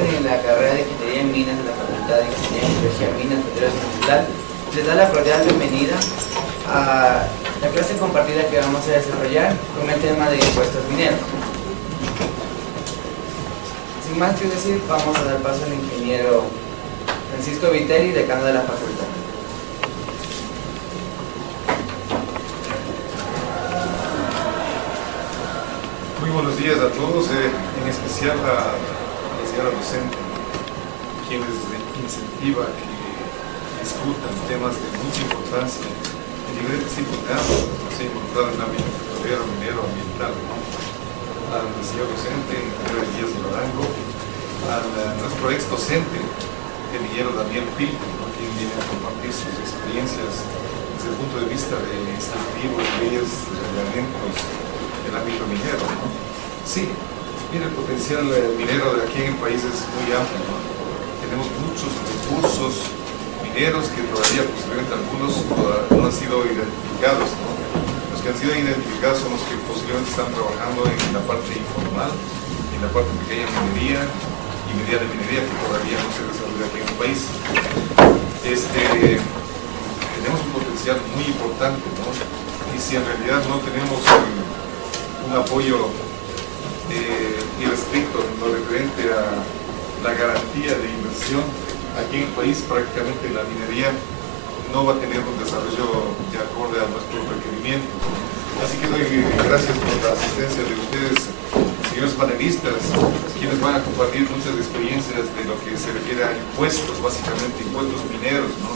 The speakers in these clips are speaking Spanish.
inscriben en la carrera de Ingeniería en Minas de la Facultad de Ingeniería en Geología, Minas, Petróleo y Mineral, les da la cordial bienvenida a la clase compartida que vamos a desarrollar con el tema de impuestos mineros. Sin más que decir, vamos a dar paso al ingeniero Francisco Viteri, decano de la facultad. Muy buenos días a todos, en especial a la señora docente, quien les incentiva a que discutan temas de mucha importancia en diferentes tipos de ámbitos, no sé, involucrado en el ámbito petrolero, minero, ambiental, ¿no? Al señor docente, ingeniero Elías Lorango, a nuestro ex docente, el ingeniero Daniel Pilco, ¿no? Quien viene a compartir sus experiencias desde el punto de vista de instructivos, leyes, reglamentos del ámbito minero, ¿no? Sí, mira, el potencial minero de aquí en el país es muy amplio, ¿no? Tenemos muchos recursos mineros que todavía, posiblemente algunos no han sido identificados, ¿no? Los que han sido identificados son los que posiblemente están trabajando en la parte informal, en la parte de pequeña minería y mediana minería, que todavía no se desarrolla aquí en el país. Tenemos un potencial muy importante, ¿no? Y si en realidad no tenemos un apoyo irrestricto en lo referente a la garantía de inversión, aquí en el país prácticamente la minería no va a tener un desarrollo de acorde a nuestros requerimientos. Así que doy gracias por la asistencia de ustedes, señores panelistas, quienes van a compartir muchas experiencias de lo que se refiere a impuestos, básicamente impuestos mineros, ¿no?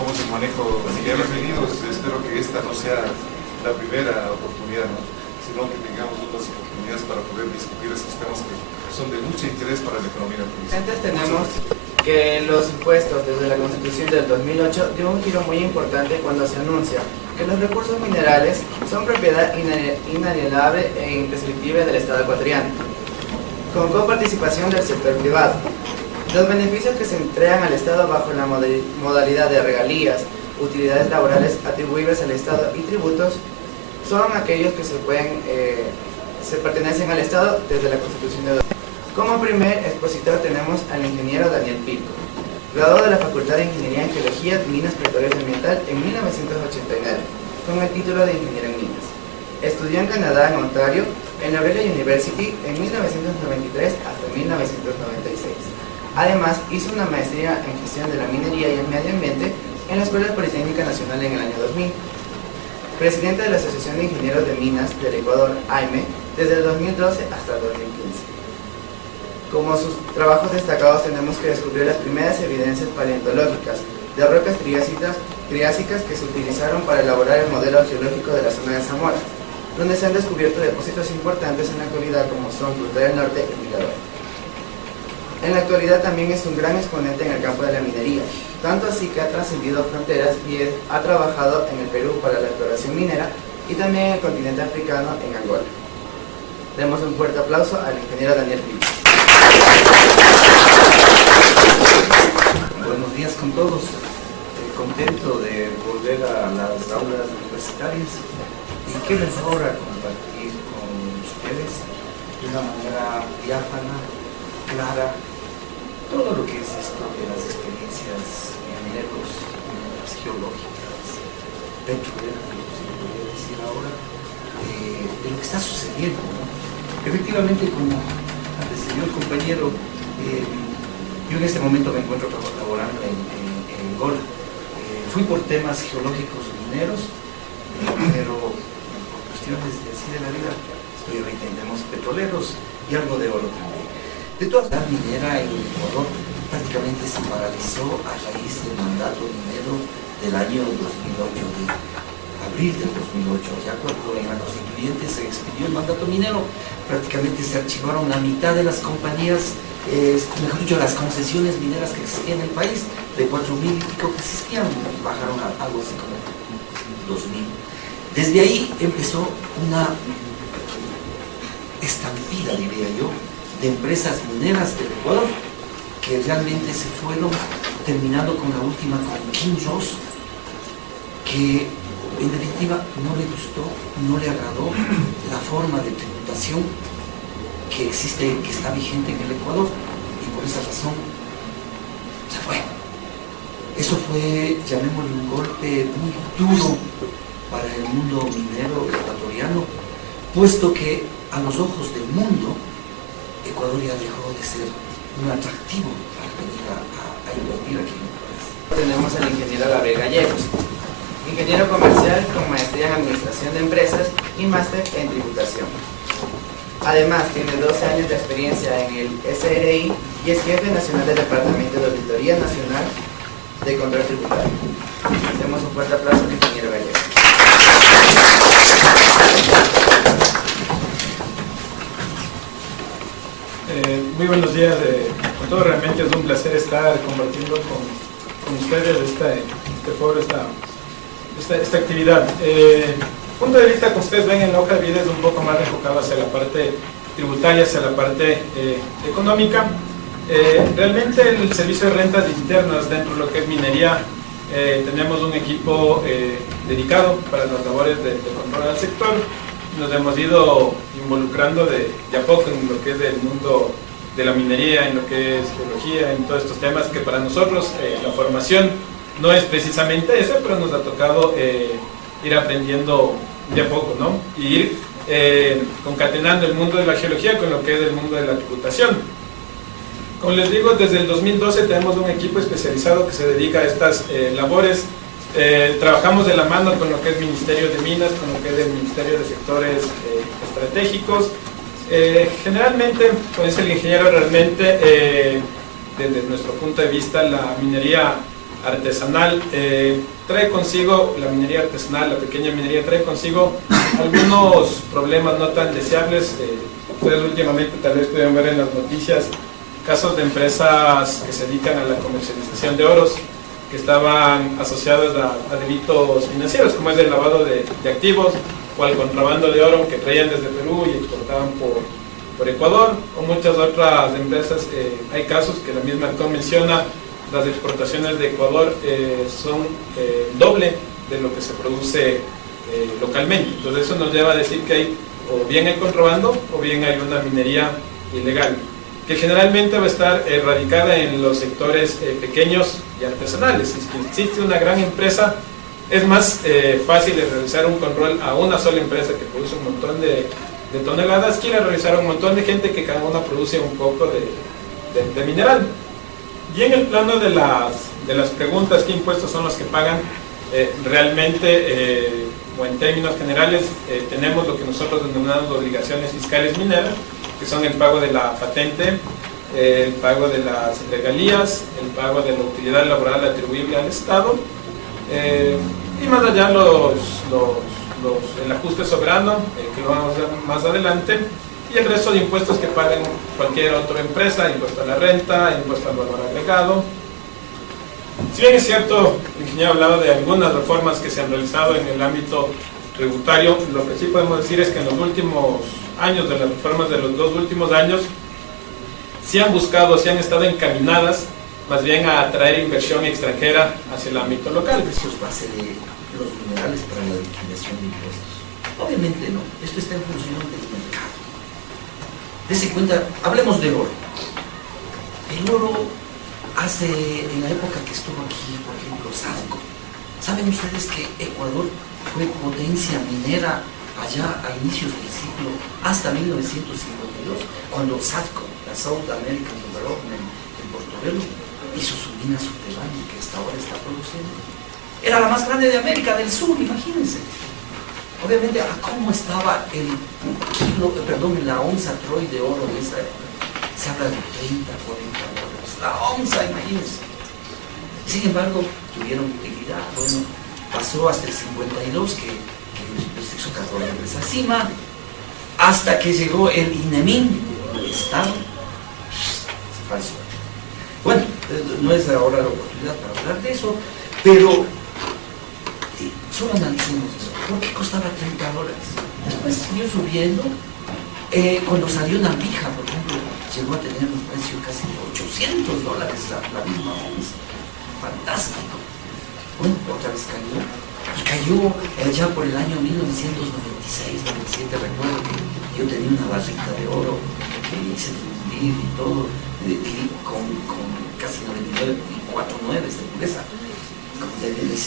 Cómo es el manejo. Así que bienvenidos, espero que esta no sea la primera oportunidad, ¿no? Sino que tengamos otras oportunidades para poder discutir estos temas que son de mucho interés para la economía del país. Antes tenemos que los impuestos desde la Constitución del 2008 dio un giro muy importante cuando se anuncia que los recursos minerales son propiedad inalienable e imprescriptible del Estado ecuatoriano, con coparticipación del sector privado. Los beneficios que se entregan al Estado bajo la modalidad de regalías, utilidades laborales atribuibles al Estado y tributos son aquellos que se pertenecen al Estado desde la Constitución de 2008. Como primer expositor tenemos al ingeniero Daniel Pilco, graduado de la Facultad de Ingeniería en Geología, Minas, Petróleo y Ambiental en 1989, con el título de ingeniero en minas. Estudió en Canadá, en Ontario, en la Aurelia University en 1993 hasta 1996. Además, hizo una maestría en gestión de la minería y el medio ambiente en la Escuela Politécnica Nacional en el año 2000. Presidente de la Asociación de Ingenieros de Minas del Ecuador, AIME, desde el 2012 hasta el 2015. Como sus trabajos destacados tenemos que descubrir las primeras evidencias paleontológicas de rocas triásicas que se utilizaron para elaborar el modelo geológico de la zona de Zamora, donde se han descubierto depósitos importantes en la actualidad como son Fruta del Norte y Mirador. En la actualidad también es un gran exponente en el campo de la minería, tanto así que ha trascendido fronteras y ha trabajado en el Perú para la exploración minera y también en el continente africano, en Angola. Demos un fuerte aplauso al ingeniero Daniel Pilco. Buenos días con todos. Contento de volver a las aulas universitarias y qué mejor a compartir con ustedes de una manera diáfana, clara, todo lo que es esto de las experiencias mineros, geológicas, petroleras, se podría decir ahora, de lo que está sucediendo, ¿no? Efectivamente, como antecedió el compañero, yo en este momento me encuentro laborando en Angola. Fui por temas geológicos mineros, pero por cuestiones de así de la vida, estoy ahorita en temas petroleros y algo de oro también. De todas la minera en Ecuador prácticamente se paralizó a raíz del mandato minero del año 2008, de abril del 2008, ya cuando en la constituyente se expidió el mandato minero, prácticamente se archivaron la mitad de las compañías, mejor dicho, las concesiones mineras que existían en el país, de 4.000 y pico que existían, bajaron a algo así como 2.000. Desde ahí empezó una estampida, diría yo, de empresas mineras del Ecuador que realmente se fueron, terminando con la última, con King Ross, que en definitiva no le gustó, no le agradó la forma de tributación que existe, que está vigente en el Ecuador, y por esa razón, se fue. Eso fue, llamémosle, un golpe muy duro para el mundo minero ecuatoriano, puesto que a los ojos del mundo, Ecuador ya dejó de ser un atractivo para venir a invertir aquí en el país. Tenemos al ingeniero Gabriel Gallegos, ingeniero comercial con maestría en administración de empresas y máster en tributación. Además, tiene 12 años de experiencia en el SRI y es jefe nacional del Departamento de Auditoría Nacional de Control Tributario. Demos un fuerte aplauso al ingeniero Gallegos. Muy buenos días, con todo realmente es un placer estar compartiendo con ustedes este foro, esta actividad. El punto de vista que ustedes ven en la hoja de vida es un poco más enfocado hacia la parte tributaria, hacia la parte económica. Realmente el servicio de rentas internas dentro de lo que es minería, tenemos un equipo dedicado para las labores de control al sector. Nos hemos ido involucrando de a poco en lo que es el mundo de la minería, en lo que es geología, en todos estos temas que para nosotros la formación no es precisamente esa, pero nos ha tocado ir aprendiendo de a poco, ¿no? Y ir concatenando el mundo de la geología con lo que es el mundo de la tributación. Como les digo, desde el 2012 tenemos un equipo especializado que se dedica a estas labores. Trabajamos de la mano con lo que es Ministerio de Minas, con lo que es el Ministerio de Sectores Estratégicos. Generalmente, como dice el ingeniero, realmente desde nuestro punto de vista la minería artesanal trae consigo, la minería artesanal, la pequeña minería trae consigo algunos problemas no tan deseables. Ustedes últimamente tal vez pudieron ver en las noticias casos de empresas que se dedican a la comercialización de oros, que estaban asociadas a delitos financieros, como es el lavado de activos o al contrabando de oro que traían desde Perú y exportaban por Ecuador, o muchas otras empresas. Hay casos que la misma Arcón menciona, las exportaciones de Ecuador son doble de lo que se produce localmente. Entonces eso nos lleva a decir que hay, o bien hay contrabando o bien hay una minería ilegal, que generalmente va a estar radicada en los sectores pequeños y artesanales. Si existe una gran empresa, es más fácil de realizar un control a una sola empresa que produce un montón de toneladas que ir a realizar a un montón de gente que cada una produce un poco de mineral. Y en el plano de las preguntas, ¿qué impuestos son los que pagan? Realmente, o en términos generales, tenemos lo que nosotros denominamos obligaciones fiscales mineras, que son el pago de la patente, el pago de las regalías, el pago de la utilidad laboral atribuible al Estado, y más allá el ajuste soberano, que lo vamos a ver más adelante, y el resto de impuestos que paguen cualquier otra empresa: impuesto a la renta, impuesto al valor agregado. Si bien es cierto, el ingeniero ha hablado de algunas reformas que se han realizado en el ámbito tributario, lo que sí podemos decir es que en los últimos años, de las reformas de los 2 últimos años, sí han buscado, sí han estado encaminadas más bien a atraer inversión extranjera hacia el ámbito local. Precios base de los minerales para la liquidación de impuestos. Obviamente no, esto está en función del mercado. Dese cuenta, hablemos del oro. El oro en la época que estuvo aquí, por ejemplo, Sadco. ¿Saben ustedes que Ecuador fue potencia minera allá a inicios del siglo, hasta 1952, cuando Sadco, la South American Development en Portobelo, hizo su mina subterránea que hasta ahora está produciendo? Era la más grande de América del Sur, imagínense. Obviamente, ¿a cómo estaba la onza Troy de oro en esa época? Se habla de 30, 40 dólares. La onza, imagínense. Sin embargo, tuvieron utilidad. Bueno, pasó hasta el 52, que se hizo cargo de esa cima, hasta que llegó el INEMIN, el Estado, se falsó. Bueno, no es ahora la oportunidad para hablar de eso, pero solo analicemos eso. ¿Por qué costaba 30 dólares? Después siguió subiendo. Cuando salió Nambija, por ejemplo, llegó a tener un precio casi de 800 dólares la misma onza. Fantástico. Bueno, otra vez cayó. Y cayó ya por el año 1996, 97, recuerdo que yo tenía una barrita de oro que hice fundir y todo, con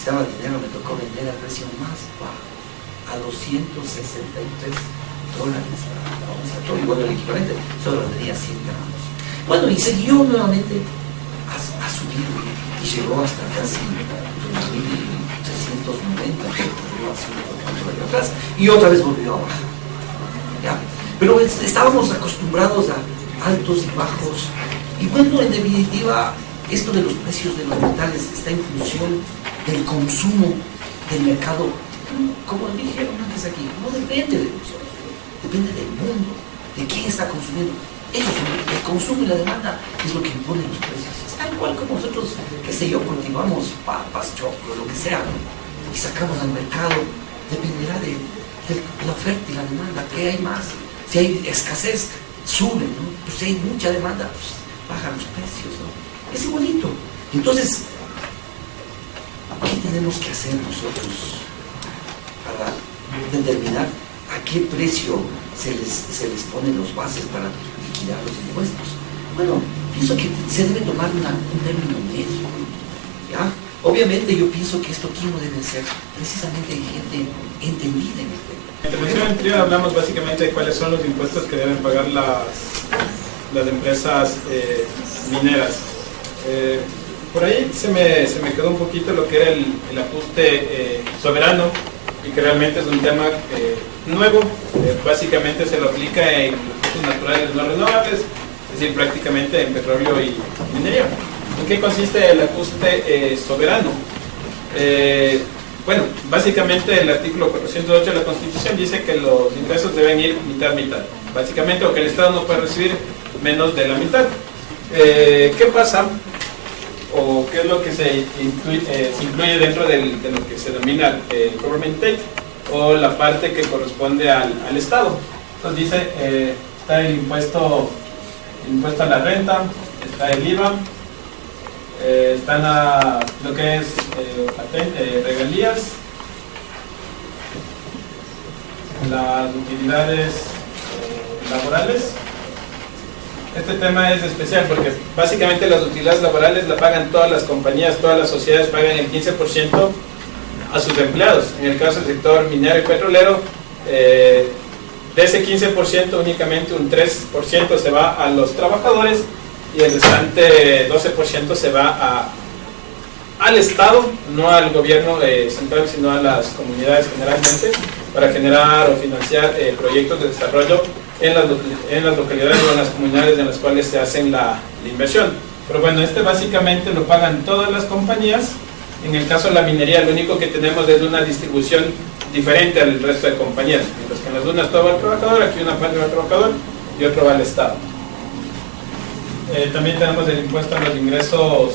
necesitaba dinero, me tocó vender al precio más bajo, a $263 la onza, todo igual el equivalente, solo tenía 100 gramos. Bueno, y siguió nuevamente a subir y llegó hasta casi 2.390, que ocurrió hace un año atrás, y otra vez volvió a bajar. ¿Ya? Pero estábamos acostumbrados a altos y bajos, y bueno, en definitiva, esto de los precios de los metales está en función del consumo del mercado. Como dijeron antes aquí, no depende de nosotros, depende del mundo, de quién está consumiendo. Ellos, el consumo y la demanda es lo que impone los precios. Es tal cual como nosotros, qué sé yo, cultivamos papas, choclo, lo que sea, ¿no? Y sacamos al mercado, dependerá de la oferta y la demanda, ¿qué hay más? Si hay escasez, sube, ¿no? Pues si hay mucha demanda, pues bajan los precios, ¿no? Es igualito. Entonces, ¿qué tenemos que hacer nosotros para determinar a qué precio se les ponen los bases para liquidar los impuestos? Bueno, pienso que se debe tomar un término medio, ¿ya? Obviamente yo pienso que esto aquí no debe ser precisamente gente entendida en el tema. En la intervención anterior hablamos básicamente de cuáles son los impuestos que deben pagar las empresas mineras. Por ahí se me quedó un poquito lo que era el ajuste soberano, y que realmente es un tema nuevo. Básicamente se lo aplica en recursos naturales no renovables, es decir, prácticamente en petróleo y minería. ¿En qué consiste el ajuste soberano? Bueno, básicamente el artículo 408 de la Constitución dice que los ingresos deben ir mitad-mitad, básicamente, o que el Estado no puede recibir menos de la mitad. ¿Qué pasa? ¿O qué es lo que se incluye dentro de lo que se denomina el government take, o la parte que corresponde al Estado? Entonces dice, está el impuesto a la renta, está el IVA, están lo que es regalías, las utilidades laborales. Este tema es especial porque básicamente las utilidades laborales la pagan todas las compañías, todas las sociedades pagan el 15% a sus empleados. En el caso del sector minero y petrolero, de ese 15% únicamente un 3% se va a los trabajadores y el restante 12% se va al Estado, no al gobierno central, sino a las comunidades generalmente, para generar o financiar proyectos de desarrollo en las localidades o en las comunidades en las cuales se hacen la inversión. Pero bueno, básicamente lo pagan todas las compañías. En el caso de la minería, lo único que tenemos es una distribución diferente al resto de compañías. Mientras que en las unas todo va al trabajador, aquí una parte va al trabajador y otro va al Estado. También tenemos el impuesto a los ingresos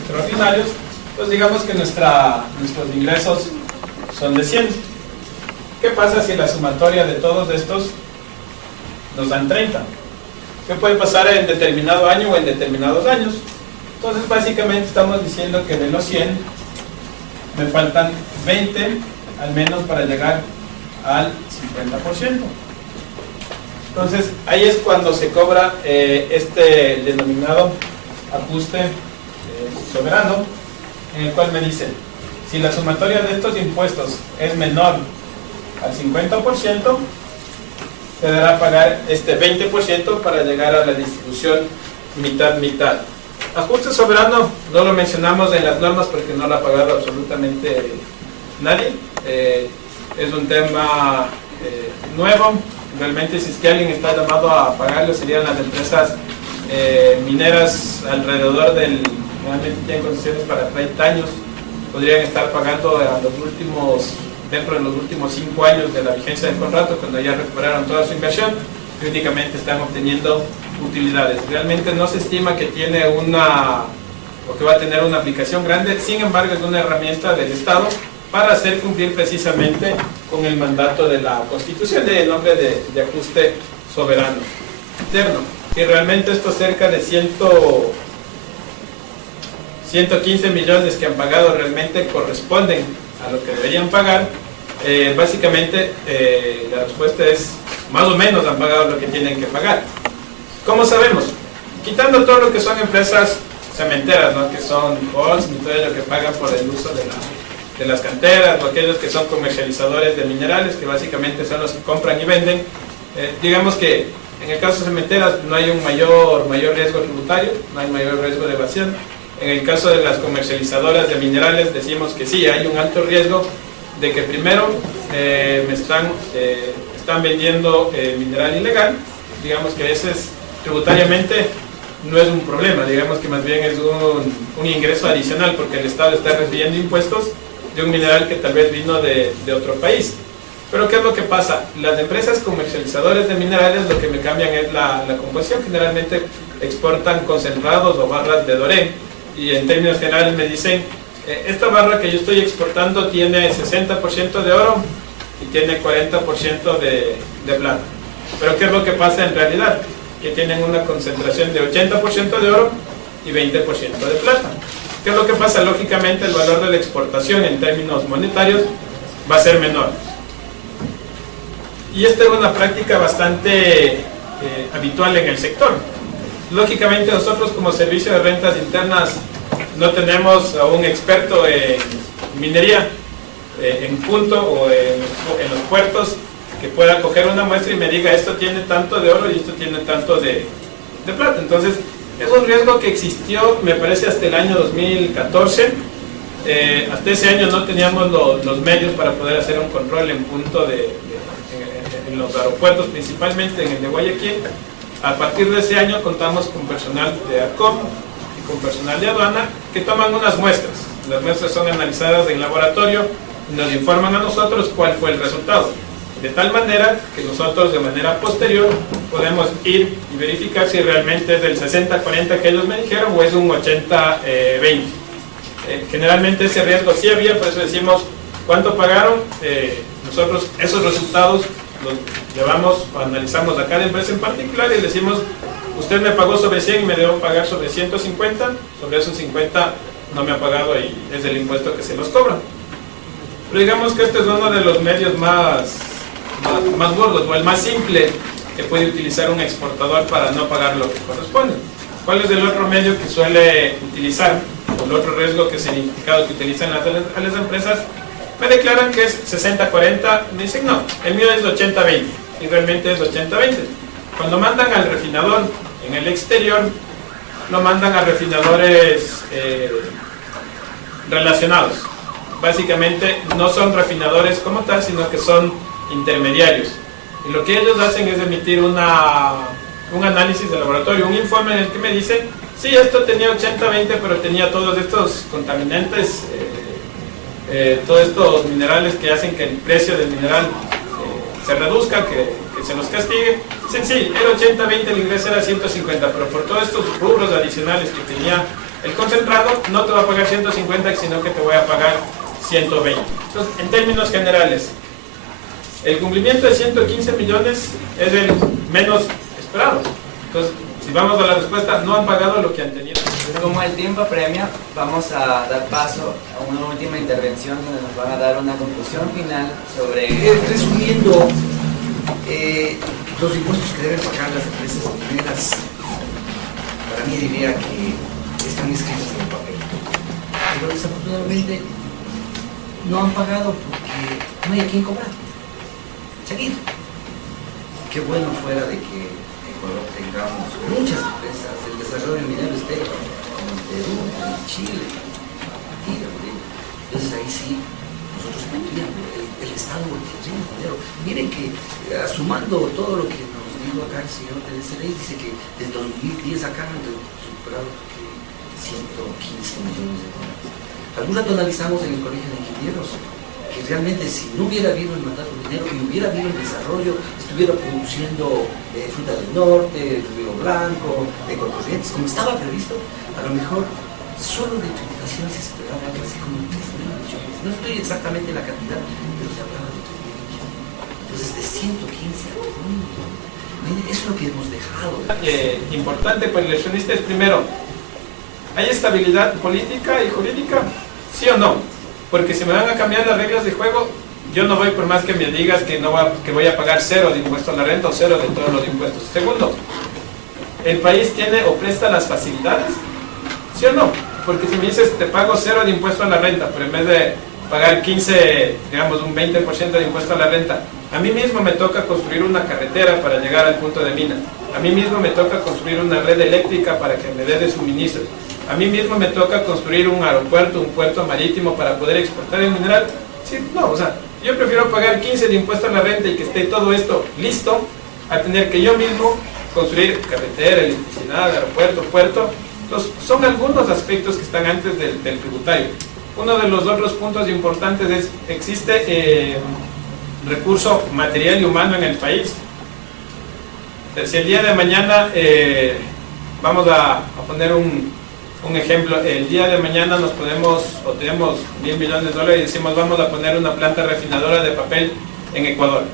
extraordinarios. Pues digamos que nuestros ingresos son de 100. ¿Qué pasa si la sumatoria de todos estos nos dan 30? ¿Qué puede pasar en determinado año o en determinados años? Entonces básicamente estamos diciendo que de los 100 me faltan 20 al menos para llegar al 50%. Entonces ahí es cuando se cobra este denominado ajuste soberano, en el cual me dicen, si la sumatoria de estos impuestos es menor al 50%, se deberá pagar este 20% para llegar a la distribución mitad-mitad. Ajuste soberano no lo mencionamos en las normas porque no lo ha pagado absolutamente nadie. Es un tema nuevo. Realmente, si es que alguien está llamado a pagarlo, serían las empresas mineras alrededor realmente tienen concesiones para 30 años, podrían estar pagando dentro de los últimos 5 años de la vigencia del contrato, cuando ya recuperaron toda su inversión, y únicamente están obteniendo utilidades. Realmente no se estima que tiene o que va a tener una aplicación grande, sin embargo es una herramienta del Estado para hacer cumplir precisamente con el mandato de la Constitución del nombre de ajuste soberano interno. Y realmente estos cerca de 115 millones que han pagado realmente corresponden a lo que deberían pagar. Básicamente la respuesta es más o menos han pagado lo que tienen que pagar. ¿Cómo sabemos? Quitando todo lo que son empresas cementeras, ¿no? Que son Holcim y todo ello que pagan por el uso de las canteras, o aquellos que son comercializadores de minerales, que básicamente son los que compran y venden. Digamos que en el caso de cementeras no hay un mayor riesgo tributario, no hay mayor riesgo de evasión. En el caso de las comercializadoras de minerales decimos que sí, hay un alto riesgo de que primero me están vendiendo mineral ilegal. Digamos que ese es tributariamente no es un problema, digamos que más bien es un ingreso adicional, porque el Estado está recibiendo impuestos de un mineral que tal vez vino de otro país. Pero ¿qué es lo que pasa? Las empresas comercializadoras de minerales lo que me cambian es la composición. Generalmente exportan concentrados o barras de doré, y en términos generales me dicen, esta barra que yo estoy exportando tiene 60% de oro y tiene 40% de plata. Pero ¿qué es lo que pasa en realidad? Que tienen una concentración de 80% de oro y 20% de plata. ¿Qué es lo que pasa? Lógicamente el valor de la exportación en términos monetarios va a ser menor. Y esta es una práctica bastante habitual en el sector. Lógicamente nosotros como Servicio de Rentas Internas no tenemos a un experto en minería en punto o en los puertos que pueda coger una muestra y me diga esto tiene tanto de oro y esto tiene tanto de plata. Entonces es un riesgo que existió, me parece, hasta el año 2014. Hasta ese año no teníamos los medios para poder hacer un control en punto en los aeropuertos, principalmente en el de Guayaquil. A partir de ese año contamos con personal de ARCOM y con personal de aduana que toman unas muestras. Las muestras son analizadas en laboratorio y nos informan a nosotros cuál fue el resultado. De tal manera que nosotros de manera posterior podemos ir y verificar si realmente es del 60-40 que ellos me dijeron o es un 80-20. Generalmente ese riesgo sí había, por eso decimos cuánto pagaron. Nosotros esos resultados los llevamos, analizamos a cada empresa en particular y le decimos, usted me pagó sobre 100 y me debo pagar sobre 150, sobre esos 50 no me ha pagado y es el impuesto que se los cobra. Pero digamos que este es uno de los medios más gordos o el más simple que puede utilizar un exportador para no pagar lo que corresponde. ¿Cuál es el otro medio que suele utilizar o el otro riesgo que es el indicado que utilizan a las empresas? Me declaran que es 60-40, me dicen no, el mío es 80-20 y realmente es 80-20. Cuando mandan al refinador en el exterior, lo mandan a refinadores relacionados. Básicamente no son refinadores como tal, sino que son intermediarios. Y lo que ellos hacen es emitir un análisis de laboratorio, un informe en el que me dicen, sí, esto tenía 80-20, pero tenía todos estos contaminantes, todos estos minerales que hacen que el precio del mineral se reduzca, que se los castigue. Dicen, sí, el 80-20 el ingreso era 150, pero por todos estos rubros adicionales que tenía el concentrado, no te va a pagar 150, sino que te voy a pagar 120. Entonces, en términos generales, el cumplimiento de 115 millones es el menos esperado. Entonces, si vamos a la respuesta, no han pagado lo que han tenido. Como el tiempo apremia, vamos a dar paso a una última intervención donde nos van a dar una conclusión final sobre... Resumiendo, los impuestos que deben pagar las empresas mineras, para mí diría que están escritos en el papel. Pero desafortunadamente no han pagado porque no hay a quien cobrar. Seguido. Qué bueno fuera de que en Ecuador tengamos muchas empresas, el desarrollo minero esté como en Perú, en Chile, en Argentina. Entonces ahí sí, nosotros tendríamos, el Estado tendría dinero. Miren que sumando todo lo que nos dijo acá el señor TDCD, dice que desde 2010 acá han superado 115 millones de dólares. Algún rato analizamos en el Colegio de Ingenieros que realmente si no hubiera habido el mandato minero y hubiera habido el desarrollo, estuviera produciendo fruta del norte, Río Blanco, Corrientes, como estaba previsto, a lo mejor solo de tributación se esperaba algo así como 10.000 millones. No estoy exactamente en la cantidad, pero se hablaba de 3.000 millones. Entonces de 115 a 1.000 millones. Eso es lo que hemos dejado. Importante para el eleccionista es primero, ¿hay estabilidad política y jurídica? ¿Sí o no? Porque si me van a cambiar las reglas de juego, yo no voy por más que me digas que voy a pagar 0 de impuesto a la renta o 0 de todos los impuestos. Segundo, ¿el país tiene o presta las facilidades? ¿Sí o no? Porque si me dices, te pago 0 de impuesto a la renta, pero en vez de pagar 15, digamos un 20% de impuesto a la renta, a mí mismo me toca construir una carretera para llegar al punto de mina. A mí mismo me toca construir una red eléctrica para que me dé de suministro. A mí mismo me toca construir un aeropuerto, un puerto marítimo para poder exportar el mineral. Sí, no, o sea, yo prefiero pagar 15 de impuesto a la renta y que esté todo esto listo, a tener que yo mismo construir carretera, electricidad, aeropuerto, puerto. Entonces, son algunos aspectos que están antes del tributario. Uno de los otros puntos importantes es, existe recurso material y humano en el país. Si el día de mañana, vamos a poner un ejemplo, el día de mañana nos ponemos, o tenemos $1.000 millones y decimos vamos a poner una planta refinadora de papel en Ecuador.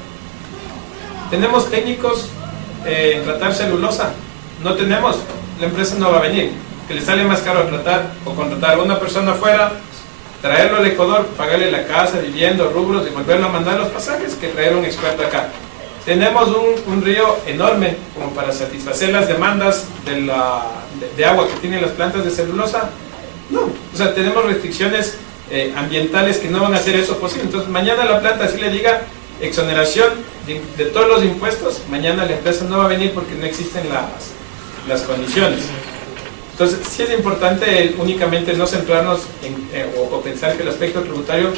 ¿Tenemos técnicos en tratar celulosa? No tenemos, la empresa no va a venir, que le sale más caro tratar o contratar a una persona afuera, traerlo al Ecuador, pagarle la casa, vivienda, rubros y volverlo a mandar los pasajes que traer un experto acá. Tenemos un río enorme como para satisfacer las demandas de agua que tienen las plantas de celulosa. No, o sea, tenemos restricciones ambientales que no van a hacer eso posible. Entonces mañana la planta, si le diga exoneración de todos los impuestos, mañana la empresa no va a venir porque no existen las condiciones. Entonces sí es importante únicamente no centrarnos o pensar que el aspecto tributario,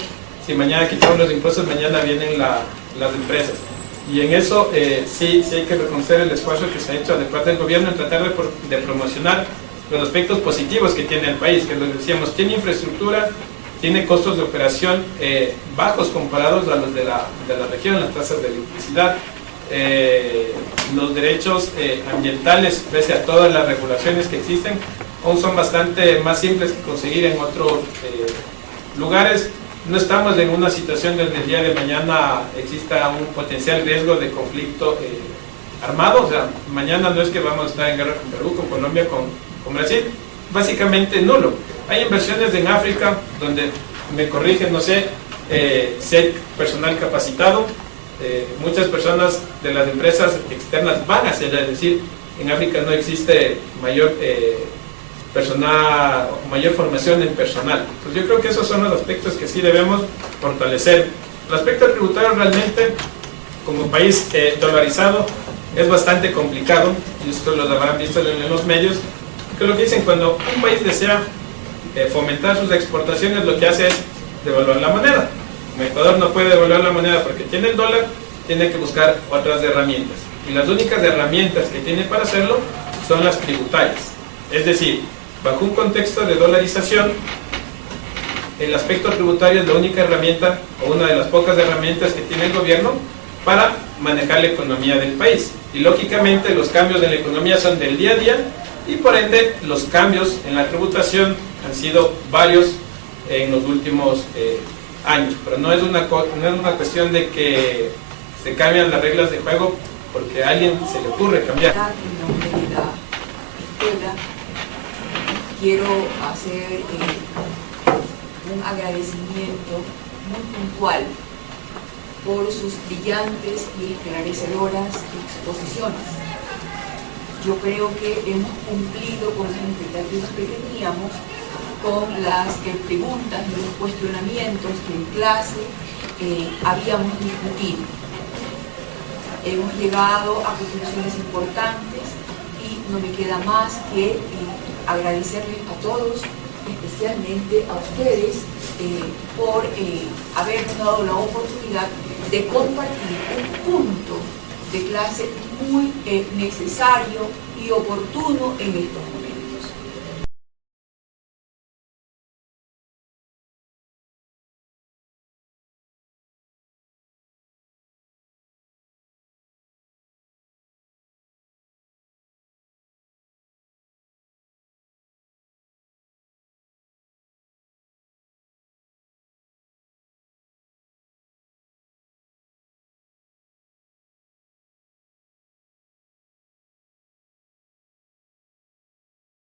si mañana quitamos los impuestos, mañana vienen las empresas. Y en eso sí hay que reconocer el esfuerzo que se ha hecho de parte del gobierno en tratar de promocionar los aspectos positivos que tiene el país, que lo decíamos, tiene infraestructura, tiene costos de operación bajos comparados a los de la región, las tasas de electricidad, los derechos ambientales, pese a todas las regulaciones que existen, aún son bastante más simples que conseguir en otros lugares. No estamos en una situación donde el día de mañana exista un potencial riesgo de conflicto armado. O sea, mañana no es que vamos a estar en guerra con Perú, con Colombia, con Brasil. Básicamente nulo. Hay inversiones en África donde, me corrigen, no sé, si hay personal capacitado. Muchas personas de las empresas externas van hacia allá. Es decir, en África no existe mayor formación en personal. Entonces yo creo que esos son los aspectos que sí debemos fortalecer. El aspecto tributario realmente, como país dolarizado, es bastante complicado, y esto lo habrán visto en los medios, que lo que dicen, cuando un país desea fomentar sus exportaciones, lo que hace es devaluar la moneda. Como Ecuador no puede devaluar la moneda porque tiene el dólar, tiene que buscar otras herramientas. Y las únicas herramientas que tiene para hacerlo son las tributarias. Es decir, bajo un contexto de dolarización, el aspecto tributario es la única herramienta o una de las pocas herramientas que tiene el gobierno para manejar la economía del país. Y lógicamente los cambios en la economía son del día a día y por ende los cambios en la tributación han sido varios en los últimos años. Pero no es una cuestión de que se cambian las reglas de juego porque a alguien se le ocurre cambiar. Quiero hacer un agradecimiento muy puntual por sus brillantes y esclarecedoras exposiciones. Yo creo que hemos cumplido con las expectativas que teníamos, con las preguntas y los cuestionamientos que en clase habíamos discutido. Hemos llegado a conclusiones importantes y no me queda más que agradecerles a todos, especialmente a ustedes, por habernos dado la oportunidad de compartir un punto de clase muy necesario y oportuno en estos momentos.